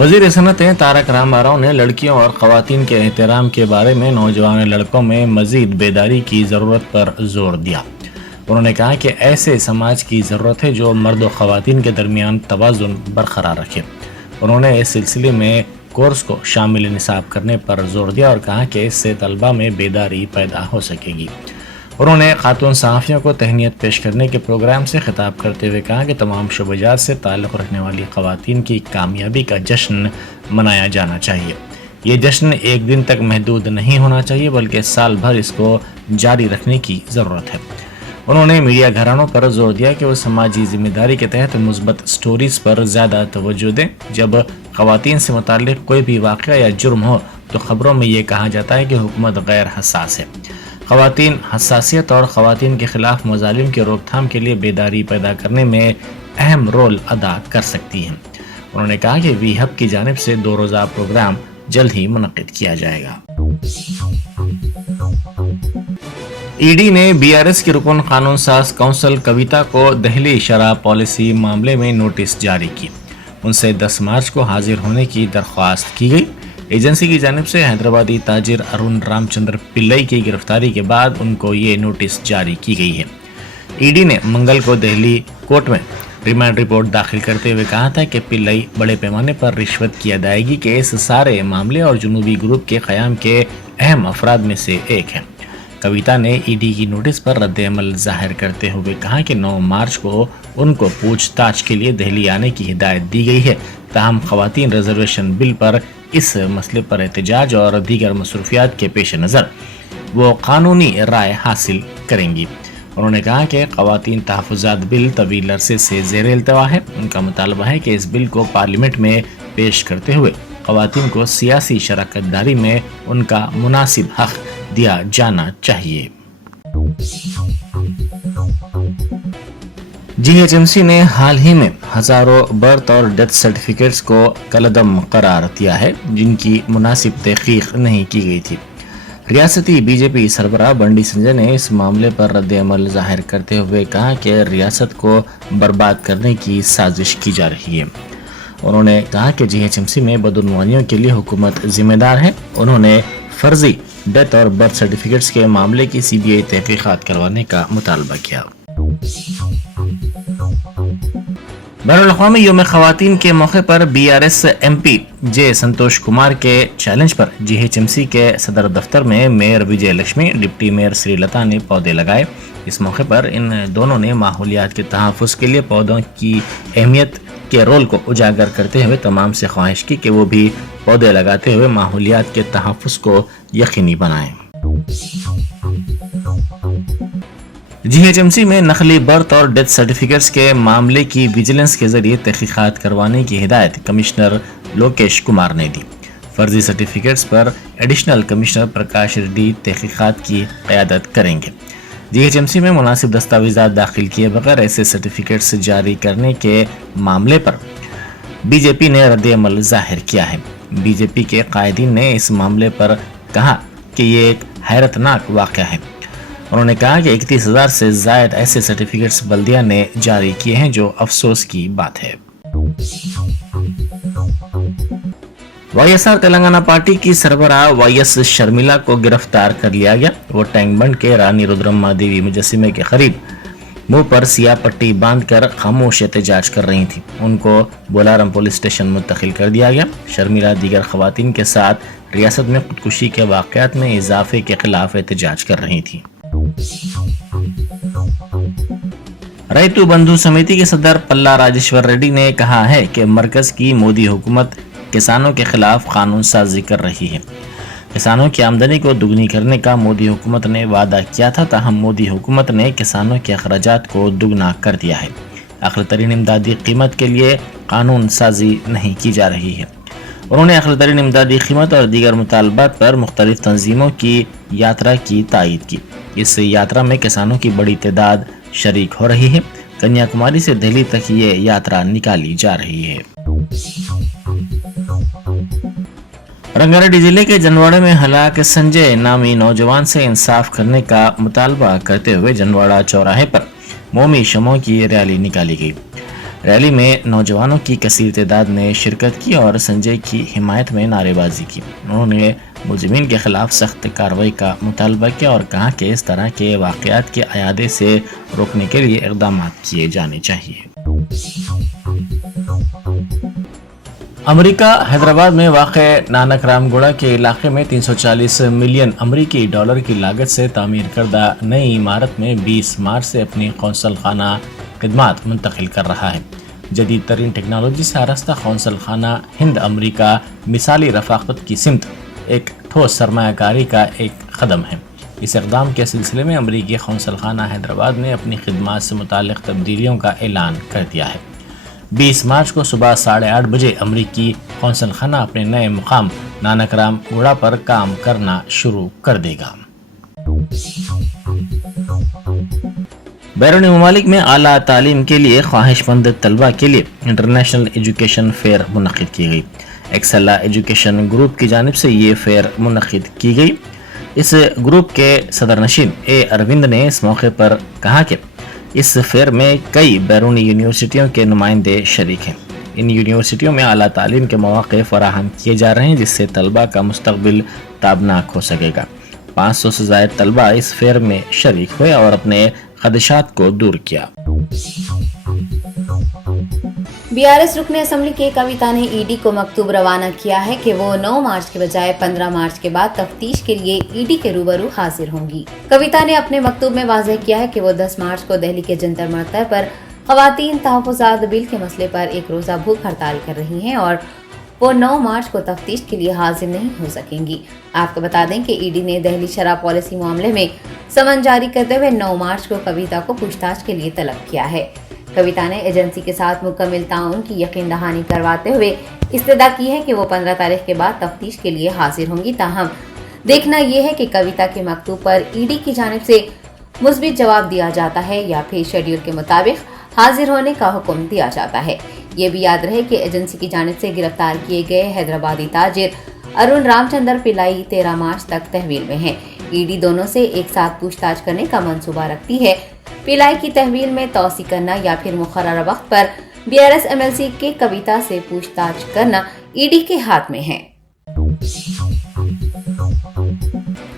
वज़ीर सनअतें तारक रामाराव ने लड़कियों और ख़वातीन के एहतराम के बारे में नौजवान लड़कों में मज़ीद बेदारी की ज़रूरत पर जोर दिया। उन्होंने कहा कि ऐसे समाज की ज़रूरत है जो मर्द और ख़वातीन के दरमियान तवाज़ुन बरकरार रखे। उन्होंने इस सिलसिले में कोर्स को शामिल निसाब करने पर जोर दिया और कहा कि इससे तलबा में बेदारी पैदा हो सकेगी। उन्होंने खातून सहाफ़ियों को तहनीत पेश करने के प्रोग्राम से खिताब करते हुए कहा कि तमाम शुबजात से ताल्लुक़ रखने वाली ख़वातीन की कामयाबी का जश्न मनाया जाना चाहिए। ये जश्न एक दिन तक महदूद नहीं होना चाहिए बल्कि साल भर इसको जारी रखने की ज़रूरत है। उन्होंने मीडिया घरानों पर जोर दिया कि वो समाजी जिम्मेदारी के तहत मुस्बत स्टोरीज़ पर ज़्यादा तवज्जो दें। जब ख़वातीन से मुताल्लिक़ कोई भी वाक़या या जुर्म हो तो ख़बरों में ये कहा जाता है कि हुकूमत गैर हसास है। ख़वातीन हसासियत और ख़वातीन के ख़िलाफ़ मज़ालिम की रोकथाम के लिए बेदारी पैदा करने में अहम रोल अदा कर सकती हैं। उन्होंने कहा कि वी हब की जानिब से 2 रोज़ा प्रोग्राम जल्द ही मुनक़िद किया जाएगा। ईडी ने बीआरएस की रुकन कानून साज काउंसिल कविता को दहली शराब पॉलिसी मामले में नोटिस जारी की। उनसे 10 मार्च को हाजिर होने की दरख्वास्त की गई। एजेंसी की जानिब से हैदराबादी ताजिर अरुण रामचंद्र पिल्लई की गिरफ्तारी के बाद उनको ये नोटिस जारी की गई है। ईडी ने मंगल को दिल्ली कोर्ट में रिमांड रिपोर्ट दाखिल करते हुए कहा था कि पिल्लई बड़े पैमाने पर रिश्वत की अदायगी के इस सारे मामले और जुनूबी ग्रुप के क़याम के अहम अफराद में से एक है। कविता ने ईडी की नोटिस पर रद्द-ए-अमल जाहिर करते हुए कहा कि 9 मार्च को उनको पूछताछ के लिए दिल्ली आने की हिदायत दी गई है। ताहम ख़वातीन रिजर्वेशन बिल पर इस मसले पर एहतजाज और दीगर मसरूफियात के पेश नज़र वो कानूनी राय हासिल करेंगी। उन्होंने कहा कि ख़वातीन तहफ़्फ़ुज़ात बिल तवील अरसे से ज़ेर इल्तवा है। उनका मुतालबा है कि इस बिल को पार्लियामेंट में पेश करते हुए ख़वातीन को सियासी शराकत दारी में उनका मुनासिब हक़ दिया जाना चाहिए। जीएचएमसी ने हाल ही में हजारों बर्थ और डेथ सर्टिफिकेट्स को कलअदम करार दिया है जिनकी मुनासिब तहक़ीक़ नहीं की गई थी। रियासती बीजेपी सरबराह बंडी संजय ने इस मामले पर रद्द-ए-अमल जाहिर करते हुए कहा कि रियासत को बर्बाद करने की साजिश की जा रही है। उन्होंने कहा कि जीएचएमसी में बदउनवानियों के लिए हुकूमत जिम्मेदार है। उन्होंने फर्जी डेथ और बर्थ सर्टिफिकेट्स के मामले की सीबीआई तहक़ीक़ात करवाने का मुतालबा किया। बैनुल-अक़वामी यौम ख़वातीन के मौके पर बीआरएस एमपी जे संतोष कुमार के चैलेंज पर जीएचएमसी के सदर दफ्तर में मेयर विजय लक्ष्मी, डिप्टी मेयर श्रीलता ने पौधे लगाए। इस मौके पर इन दोनों ने माहौलियात के तहफ़्फ़ुज़ के लिए पौधों की अहमियत के रोल को उजागर करते हुए तमाम से ख्वाहिश की कि वो भी पौधे लगाते हुए माहौलियात के तहफ़्फ़ुज़ को यकीनी बनाएं। जीएचएमसी में नकली बर्थ और डेथ सर्टिफिकेट्स के मामले की विजिलेंस के जरिए तहक़ीक़ात करवाने की हिदायत कमिश्नर लोकेश कुमार ने दी। फर्जी सर्टिफिकेट्स पर एडिशनल कमिश्नर प्रकाश रेड्डी तहक़ीक़ात की क़यादत करेंगे। जीएचएमसी में मुनासिब दस्तावेज़ात दाखिल किए बगैर ऐसे सर्टिफिकेट्स जारी करने के मामले पर बीजेपी ने रद्द-ए-अमल जाहिर किया है। बीजेपी के कायदीन ने इस मामले पर कहा कि ये एक हैरतनाक वाक़या है। उन्होंने कहा कि 31,000 से ज़ायद ऐसे सर्टिफिकेट्स बल्दिया ने जारी किए हैं जो अफसोस की बात है। वाईएसआर तेलंगाना पार्टी की सरबराह वाईएस शर्मिला को गिरफ्तार कर लिया गया। वो टैंक बंड के रानी रुद्रम्मा देवी मुजस्सिमे के करीब मुंह पर सियाह पट्टी बांधकर खामोश एहतजाज कर रही थी। उनको बोलारम पुलिस स्टेशन मुंतकिल कर दिया गया। शर्मिला दीगर खवातीन के साथ रियासत में खुदकुशी के वाक़यात में इजाफे के खिलाफ एहतजाज कर रही थी। रैतु बंधु समिति के सदर पल्ला राजेश्वर रेड्डी ने कहा है कि मरकज की मोदी हुकूमत किसानों के खिलाफ कानून साजी कर रही है। किसानों की आमदनी को दुगनी करने का मोदी हुकूमत ने वादा किया था, ताहम मोदी हुकूमत ने किसानों के अखराजात को दुगना कर दिया है। आखिरी तरीन इमदादी कीमत के लिए कानून साजी नहीं की जा रही है। उन्होंने आखिरी तरीन इमदादी कीमत और दीगर मुतालबात पर मुख्तलिफ तंजीमों की यात्रा की तायीद की। इस यात्रा में किसानों की बड़ी तादाद शरीक हो रही है। कन्याकुमारी से दिल्ली तक ये यात्रा निकाली जा रही है। रंगारेड्डी जिले के जनवाड़ा में हलाक संजय नामी नौजवान से इंसाफ करने का मुतालबा करते हुए जनवाड़ा चौराहे पर मोमी शमों की रैली निकाली गई। ریلی میں نوجوانوں کی کثیر تعداد نے شرکت کی اور سنجے کی حمایت میں نعرے بازی کی۔ انہوں نے ملزمین کے خلاف سخت کارروائی کا مطالبہ کیا اور کہا کہ اس طرح کے واقعات کے اعادے سے روکنے کے لیے اقدامات کیے جانے چاہیے۔ امریکہ حیدرآباد میں واقع نانک رام گوڑا کے علاقے میں 340 ملین امریکی ڈالر کی لاگت سے تعمیر کردہ نئی عمارت میں 20 مارچ سے اپنی قونصل خانہ خدمات منتقل کر رہا ہے۔ جدید ترین ٹیکنالوجی سے آراستہ قونصل خانہ ہند امریکہ مثالی رفاقت کی سمت ایک ٹھوس سرمایہ کاری کا ایک قدم ہے۔ اس اقدام کے سلسلے میں امریکی قونصل خانہ حیدرآباد نے اپنی خدمات سے متعلق تبدیلیوں کا اعلان کر دیا ہے۔ 20 مارچ کو صبح 8:30 بجے امریکی قونصل خانہ اپنے نئے مقام نانک رام گوڑا پر کام کرنا شروع کر دے گا۔ بیرونی ممالک میں اعلیٰ تعلیم کے لیے خواہش مند طلبہ کے لیے انٹرنیشنل ایجوکیشن فیئر منعقد کی گئی۔ ایکسلا ایجوکیشن گروپ کی جانب سے یہ فیئر منعقد کی گئی۔ اس گروپ کے صدر نشین اے اروند نے اس موقع پر کہا کہ اس فیئر میں کئی بیرونی یونیورسٹیوں کے نمائندے شریک ہیں۔ ان یونیورسٹیوں میں اعلیٰ تعلیم کے مواقع فراہم کیے جا رہے ہیں جس سے طلبہ کا مستقبل تابناک ہو سکے گا۔ 500 سے زائد طلبہ اس فیئر میں شریک ہوئے اور اپنے خدشات کو دور کیا۔ BRS رکن اسمبلی کے کویتا نے ED کو مکتوب روانہ کیا ہے کہ وہ 9 مارچ کے بجائے 15 مارچ کے بعد تفتیش کے لیے ED کے روبرو حاضر ہوں گی۔ کویتا نے اپنے مکتوب میں واضح کیا ہے کہ وہ 10 مارچ کو دہلی کے جنتر منتر پر خواتین تحفظات بل کے مسئلے پر ایک روزہ بھوک ہڑتال کر رہی ہیں اور وہ 9 مارچ کو تفتیش کے لیے حاضر نہیں ہو سکیں گی۔ آپ کو بتا دیں کہ ED نے دہلی شراب پالیسی معاملے میں سمن جاری کرتے ہوئے 9 مارچ کو کویتا کو پوچھ تاچھ کے لیے طلب کیا ہے۔ کویتا نے ایجنسی کے ساتھ مکمل تعاون کی یقین دہانی کرواتے ہوئے استدعا کی ہے کہ وہ 15 تاریخ کے بعد تفتیش کے لیے حاضر ہوں گی۔ تاہم دیکھنا یہ ہے کہ کویتا کے مکتوب پر ED کی جانب سے مثبت جواب دیا جاتا ہے یا پھر شیڈول کے مطابق حاضر ہونے کا حکم دیا جاتا ہے۔ یہ بھی یاد رہے کہ ایجنسی کی جانب سے گرفتار کیے گئے حیدرآبادی تاجر ارون رام چندر پلائی 13 مارچ تک تحویل میں ہیں۔ ED دونوں سے ایک ساتھ پوچھ تاچھ کرنے کا منصوبہ رکھتی ہے۔ پلائی کی تحویل میں توسیع کرنا یا پھر مقررہ وقت پر BRS MLC کے کویتا سے پوچھ تاچھ کرنا ED کے ہاتھ میں ہے۔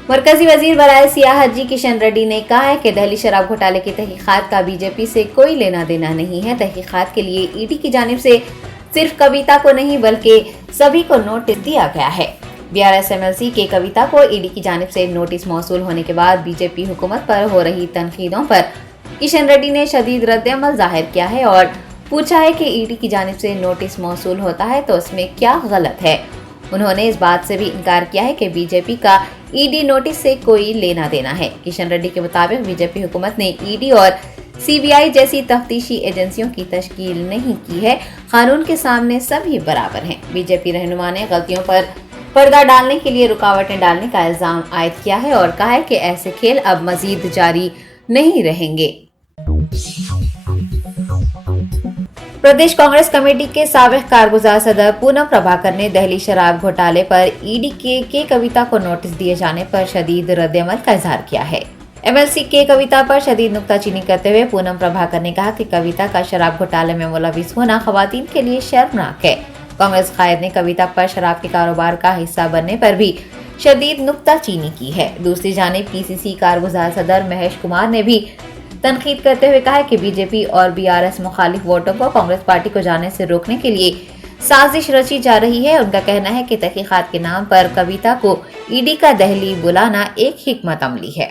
مرکزی وزیر برائے سیاحت جی کشن ریڈی نے کہا ہے کہ دہلی شراب گھوٹالے کی تحقیقات کا BJP سے کوئی لینا دینا نہیں ہے۔ تحقیقات کے لیے ED کی جانب سے صرف کویتا کو نہیں بلکہ سبھی کو نوٹس دیا گیا ہے۔ BRS MLC کے کویتا کو ED کی جانب سے نوٹس موصول ہونے کے بعد BJP حکومت پر ہو رہی تنقیدوں پر کشن ریڈی نے شدید رد عمل ظاہر کیا ہے اور پوچھا ہے کہ ED کی جانب سے نوٹس موصول ہوتا ہے تو اس میں کیا غلط ہے۔ انہوں نے اس بات سے بھی انکار کیا ہے کہ BJP کا ED نوٹس سے کوئی لینا دینا ہے۔ کشن ریڈی کے مطابق BJP حکومت نے ED اور CBI جیسی تفتیشی ایجنسیوں کی تشکیل نہیں کی ہے۔ قانون کے سامنے سبھی برابر ہیں۔ BJP رہنما نے غلطیوں پر پردہ ڈالنے کے لیے رکاوٹیں ڈالنے کا الزام عائد کیا ہے اور کہا ہے کہ ایسے کھیل اب مزید جاری نہیں رہیں گے۔ پردیش کانگریس کمیٹی کے سابق کارگزار صدر پونم پربھاکر نے دہلی شراب گھوٹالے پر ED کے کویتا کو نوٹس دیے جانے پر شدید رد عمل کا اظہار کیا ہے۔ MLC کے کویتا پر شدید نکتہ چینی کرتے ہوئے پونم پربھاکر نے کہا کہ کویتا کا شراب گھوٹالے میں ملوث ہونا خواتین کے لیے شرمناک ہے۔ کانگریس قائد نے کویتا پر شراب کے کاروبار کا حصہ بننے پر بھی شدید نکتہ چینی کی ہے۔ دوسری جانب PCC کارگزار صدر مہیش کمار نے بھی تنقید کرتے ہوئے کہا کہ BJP اور BRS مخالف ووٹوں کو کانگریس پارٹی کو جانے سے روکنے کے لیے سازش رچی جا رہی ہے۔ ان کا کہنا ہے کہ تحقیقات کے نام پر کویتا کو ED کا دہلی بلانا ایک حکمت عملی ہے۔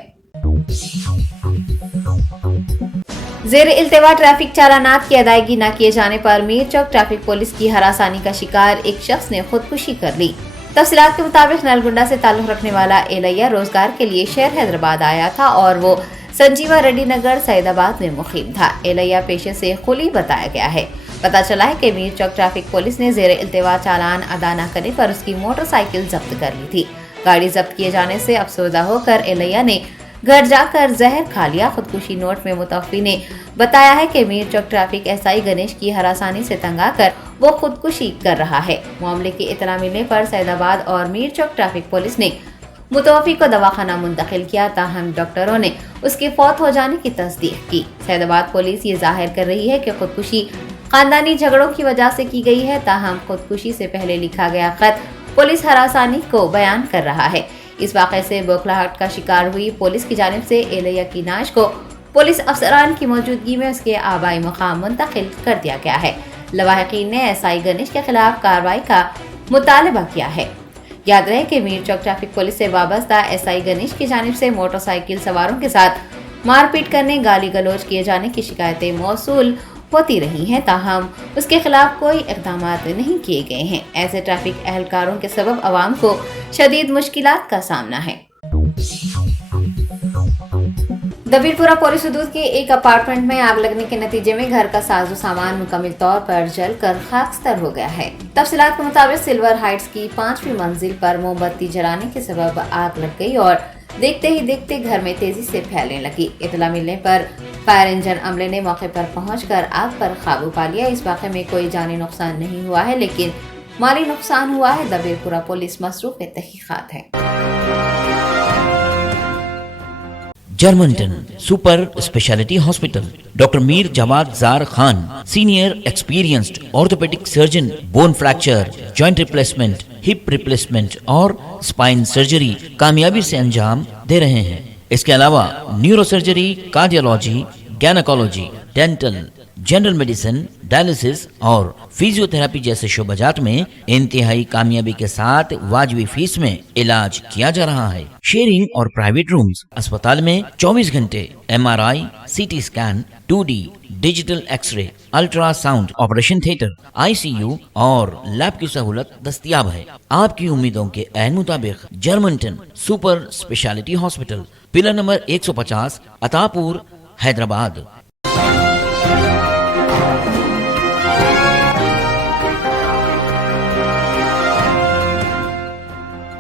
زیر التوا ٹریفک چالانات کی ادائیگی نہ کیے جانے پر میر چوک ٹریفک پولیس کی ہراسانی کا شکار ایک شخص نے خودکشی کر لی۔ تفصیلات کے مطابق نلگنڈا سے تعلق رکھنے والا ایلیا روزگار کے لیے شہر حیدرآباد آیا تھا اور وہ سنجیوا ریڈی نگر سعید آباد میں مقیم تھا۔ ایلیا پیشے سے خلی بتایا گیا ہے۔ پتہ چلا ہے کہ میر چوک ٹریفک پولیس نے زیر التوا چالان ادا نہ کرنے پر اس کی موٹر سائیکل ضبط کر لی تھی۔ گاڑی ضبط کیے جانے سے افسردہ ہو کر ایلیا نے گھر جا کر زہر کھا لیا۔ خودکشی نوٹ میں متوفی نے بتایا ہے کہ میر چوک ٹریفک SI گنیش کی ہراسانی سے تنگ آ کر وہ خودکشی کر رہا ہے۔ معاملے کی اطلاع ملنے پر سعید آباد اور میر چوک ٹریفک پولیس نے متوفی کو دواخانہ منتقل کیا، تاہم ڈاکٹروں نے اس کے فوت ہو جانے کی تصدیق کی۔ سعید آباد پولیس یہ ظاہر کر رہی ہے کہ خودکشی खानदानी झगड़ों की वजह से की गई है। ताहम खुदकुशी से पहले लिखा गया खत पुलिस हरासानी को बयान कर रहा है। इस वाक़े से बौखलाहट का शिकार हुई पुलिस की जानिब से एलिया की नाश को पुलिस अफसरान की मौजूदगी में उसके आबाई मकाम मुंतकिल कर दिया गया है। लवाहिकीन ने एसआई गणेश के खिलाफ कार्रवाई का मुतालबा किया है। याद रहे कि मीर चौक ट्रैफिक पुलिस से वाबस्ता एसआई गणेश की जानिब से मोटरसाइकिल सवारों के साथ मारपीट करने, गाली गलौज किए जाने की शिकायतें मौसूल होती रही हैं, ताहम उसके खिलाफ कोई इक़दाम नहीं किए गए हैं। ऐसे ट्रैफिक एहलकारों के सबब अवाम को शदीद मुश्किलात का सामना है। दबीरपुरा पुलिस हदूद के एक अपार्टमेंट में आग लगने के नतीजे में घर का साजो सामान मुकम्मल तौर पर जलकर खाकस्तर हो गया है। तफसीलात के मुताबिक सिल्वर हाइट्स की 5वीं मंजिल पर मोमबत्ती जलाने के सबब आग लग गई और देखते ही देखते घर में तेजी से फैलने लगी। इतला मिलने पर फायर इंजन अमले ने मौके पर पहुंचकर आग पर काबू पा लिया। इस वाक़े में कोई जानी नुकसान नहीं हुआ है, लेकिन माली नुकसान हुआ है। दबीरपुरा पुलिस मसरूफ तहकीकात है। Germanten super speciality hospital, doctor Mir Jawad Jar Khan, senior experienced orthopaedic surgeon, bone fracture, joint replacement, hip replacement और स्पाइन सर्जरी कामयाबी से अंजाम दे रहे हैं। इसके अलावा neuro surgery, cardiology, gynaecology, dental, general medicine, dialysis और फिजियोथेरेपी जैसे शोबाजात में इंतहाई कामयाबी के साथ वाजिबी फीस में इलाज किया जा रहा है। शेयरिंग और प्राइवेट रूम्स, अस्पताल में 24 घंटे MRI, CT scan, 2D digital x-ray, ultrasound, operation theatre, ICU और लैब की सहूलत दस्तयाब है। आपकी उम्मीदों के ऐन मुताबिक Germanten super speciality hospital, pillar number 150, Attapur, Hyderabad.